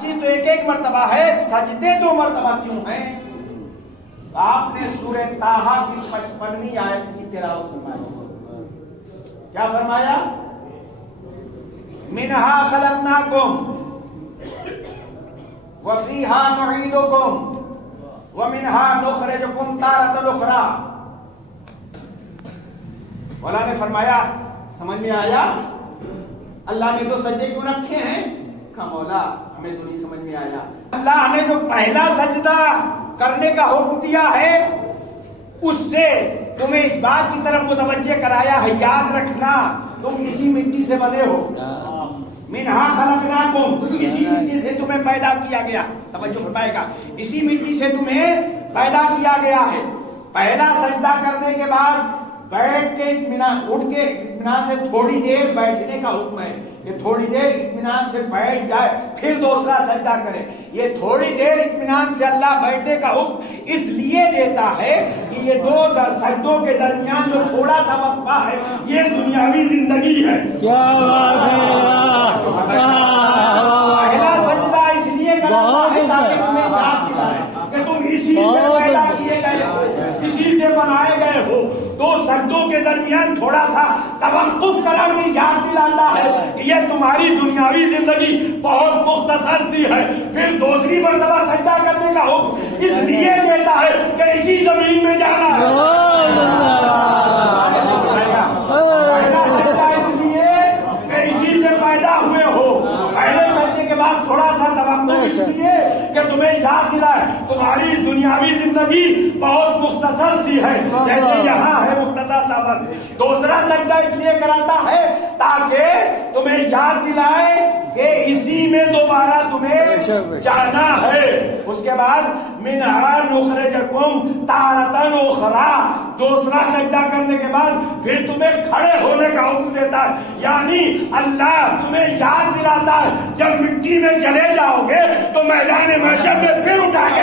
چیز تو ایک ایک مرتبہ ہے، سجدے 2 مرتبہ کیوں ہیں؟ آپ نے سورہ طٰہٰ کی 55ویں آیت کی تلاوت فرمائی. کیا فرمایا؟ منہا خلقناکم وفیہا نعیدکم ومنہا نخرجکم تارۃ اخری. مولا نے فرمایا، سمجھ میں آیا؟ اللہ نے تو سجدے کیوں رکھے ہیں؟ کہا مولا ہمیں تو نہیں سمجھ میں آیا. اللہ نے جو پہلا سجدہ کرنے کا حکم دیا ہے اس سے تمہیں اس بات کی طرف متوجہ کرایا ہے، یاد رکھنا تم اسی مٹی سے بنے ہو. منہا خلقناکم، اسی مٹی سے تمہیں پیدا کیا گیا. توجہ فرمائے گا، اسی مٹی سے تمہیں پیدا کیا گیا ہے. پہلا سجدہ کرنے کے بعد بیٹھ کے اطمینان، اٹھ کے اطمینان سے تھوڑی دیر بیٹھنے کا حکم ہے کہ تھوڑی دیر اطمینان سے بیٹھ جائے پھر دوسرا سجدہ کرے. یہ تھوڑی دیر اطمینان سے اللہ بیٹھنے کا حکم اس لیے دیتا ہے کہ یہ 2 سجدوں کے درمیان جو تھوڑا سا وقفہ ہے یہ دنیاوی زندگی ہے. کیا بات ہے! پہلا سجدہ اس لیے کرتا ہے تاکہ تمہیں یاد دلائے کہ تم اسی سے پیدا کیے گئے ہو، اسی سے بنائے گئے ہو. 2 سجدوں کے درمیان تھوڑا سا توقف کرا کے یاد دلاتا ہے کہ یہ تمہاری دنیاوی زندگی بہت مختصر سی ہے. پھر دوسری مرتبہ سجدہ کرنے کا حکم اس لیے دیتا ہے کہ اسی زمین میں جانا ہے. پہلا سجدہ اس لیے کہ اسی سے پیدا ہوئے ہو. پہلے سجدے کے بعد تھوڑا سا توقف اس لیے کہ تمہیں یاد دلائے تمہاری دنیاوی زندگی بہت مختصر سی ہے، جیسے یہاں ہے مختصر سا وقت. دوسرا سجدہ اس لیے کراتا ہے تاکہ تمہیں یاد دلائے کہ اسی میں دوبارہ تمہیں جانا ہے. اس کے بعد منہا نخرجکم تارۃ اخری، دوسرا سجدہ کرنے کے بعد پھر تمہیں کھڑے ہونے کا حکم دیتا ہے. یعنی اللہ تمہیں یاد دلاتا ہے جب مٹی میں چلے جاؤ گے تو میدان محشر میں پھر اٹھا کے